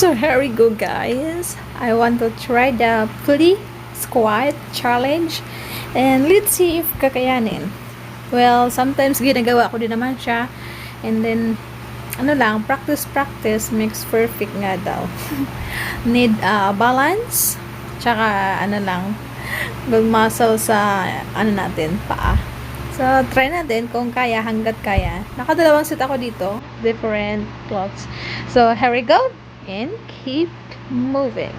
So here we go, guys. I want to try the pulley squat challenge and let's see if kakayanin. Well, sometimes ginagawa ko din naman siya, and then ano lang, practice makes perfect nga daw. Need balance, tsaka ano lang, build muscle sa ano natin, paa. So, try natin kung kaya, hanggat kaya. Nakadalawang set ako dito, different blocks. So, here we go, and keep moving.